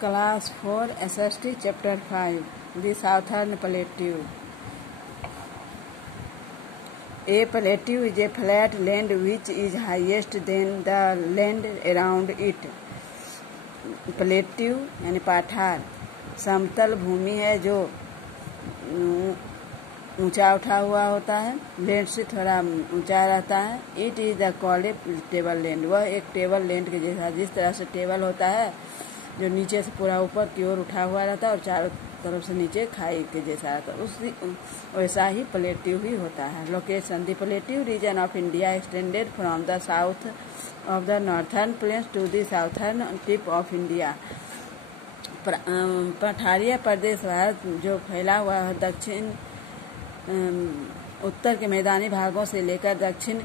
Class 4 SST Chapter 5 The Southern Plateau. A plateau is a flat land which is highest than the land around it. Plateau यानी पठार समतल भूमि है जो ऊंचा उठा हुआ होता है, लैंड से थोड़ा ऊंचा रहता है. It is the called table land. वह एक टेबल लैंड के जैसा, जिस तरह से टेबल होता है जो नीचे से पूरा ऊपर की ओर उठा हुआ रहता है और चारों तरफ से नीचे खाई के जैसा रहता है, उसी वैसा ही प्लेट्यू ही होता है. Location. The plateau region of India extended from the south of the northern plains to the southern tip of India. पठारिया प्रदेश भारत जो फैला हुआ है दक्षिण उत्तर के मैदानी भागों से लेकर दक्षिण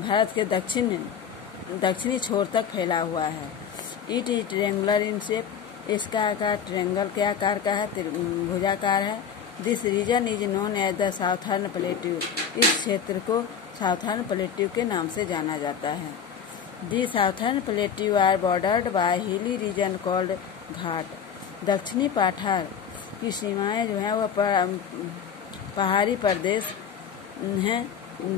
भारत के दक्षिणी छोर तक फैला हुआ है. It is triangular in shape. इसका आकार ट्रेंगल के आकार का है, भुजाकार है. This region is known as the southern plateau. इस क्षेत्र को साउथर्न प्लेट्यू के नाम से जाना जाता है. The southern plateau are bordered by hilly region called ghat. दक्षिणी पठार की सीमाएं जो है वह पहाड़ी प्रदेश हैं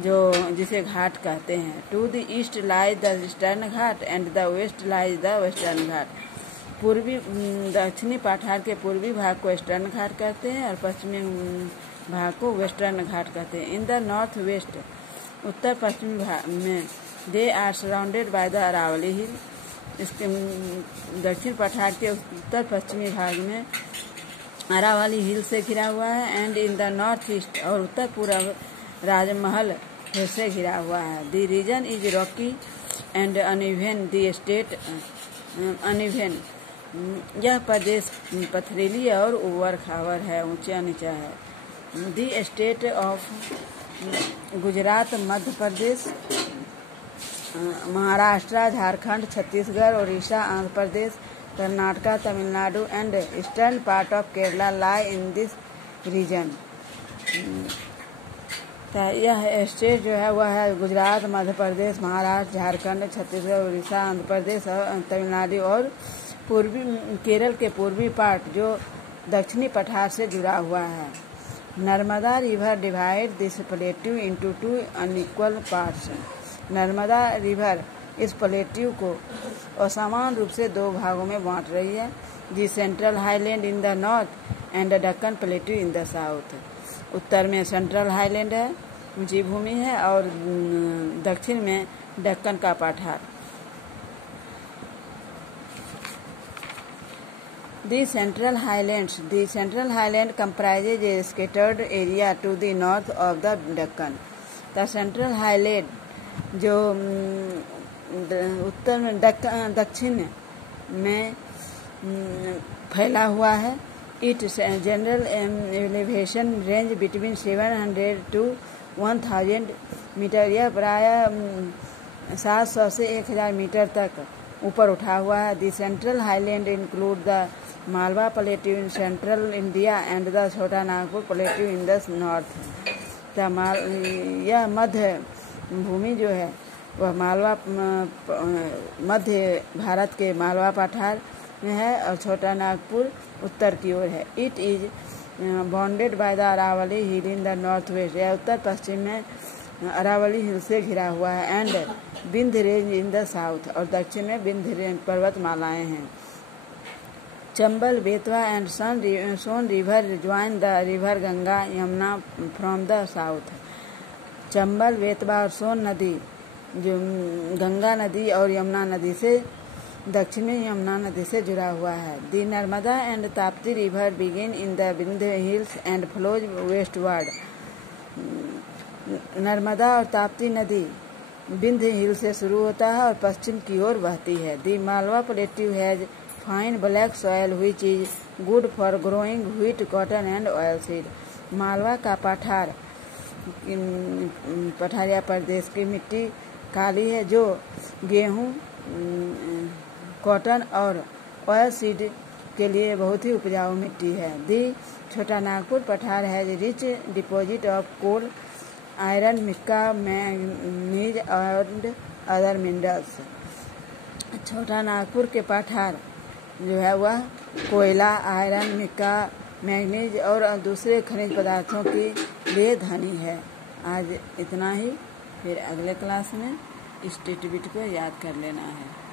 जो जिसे घाट कहते हैं. To the east lies the Eastern Ghat and the west lies the Western Ghat. दक्षिणी पठार के पूर्वी भाग को ईस्टर्न घाट कहते हैं और पश्चिमी भाग को वेस्टर्न घाट कहते हैं. इन द नॉर्थ वेस्ट उत्तर पश्चिमी भाग में they are surrounded by the Aravalli hill. इसके दक्षिण पठार के उत्तर पश्चिमी भाग में अरावली हिल से घिरा हुआ है. And in the north east और उत्तर पूर्व राजमहल हिल से घिरा हुआ है. The region is rocky and uneven. The state uneven. यह प्रदेश पथरीली और उबड़ खाबड़ है, ऊंचा नीचा है. The state of Gujarat, Madhya Pradesh, Maharashtra, Jharkhand, Chhattisgarh, Orissa, Andhra Pradesh, Karnataka, Tamil Nadu and eastern part of Kerala lie in this region. यह स्टेट जो है वह है गुजरात, मध्य प्रदेश, महाराष्ट्र, झारखंड, छत्तीसगढ़, उड़ीसा, आंध्र प्रदेश और तमिलनाडु और पूर्वी केरल के पूर्वी पार्ट जो दक्षिणी पठार से जुड़ा हुआ है. Narmada river divide this plateau into two unequal parts. Narmada river इस प्लेट्यू को असमान रूप से दो भागों में बांट रही है. The central highland in the north and the Deccan plateau in the south. उत्तर में सेंट्रल हाईलैंड है, ऊंची भूमि है, और दक्षिण में दक्कन का पठार. The Central Highland comprises a scattered area to the north of the Deccan. The Central Highland जो उत्तर में दक्षिण में फैला हुआ है. It general elevation range between 700 to 1000 metre. यह प्राय 700 से 1000 मीटर तक ऊपर उठा हुआ है. The central highland include the Malwa plateau in central India and the Chota Nagpur plateau in the north. यह मध्य भूमि जो है वह मालवा मध्य भारत के मालवा पठार में है और छोटा नागपुर उत्तर की ओर है. It is bounded by the Aravalli hill in the north west. यह उत्तर पश्चिम में अरावली हिल से घिरा हुआ है. And Vindhya range in the south. और दक्षिण में विंध्य रेंज पर्वतमालाएं हैं. Chambal, Betwa and Son river join the river Ganga Yamuna from the south. Chambal, Betwa और सोन नदी जो गंगा नदी और यमुना नदी से दक्षिण में यमुना नदी से जुड़ा हुआ है. The Narmada and Tapti river begin in the Vindhya hills and flows westward. Narmada और ताप्ती नदी विंध्य हिल से शुरू होता है और पश्चिम की ओर बहती है. The Malwa plateau has fine black soil which is good for growing wheat, cotton and oil seed. Malwa का पठार पठारिया प्रदेश की मिट्टी काली है जो गेहूं, कॉटन और ऑयल सीड के लिए बहुत ही उपजाऊ मिट्टी है. दी छोटा नागपुर पठार has rich deposit of coal, iron, mica, manganese और अदर मिनरल्स. छोटा नागपुर के पठार जो है वह कोयला, आयरन, मिक्का, मैग्नीज और दूसरे खनिज पदार्थों के लिए धनी है। आज इतना ही, फिर अगले क्लास में इस टिटबिट को याद कर लेना है।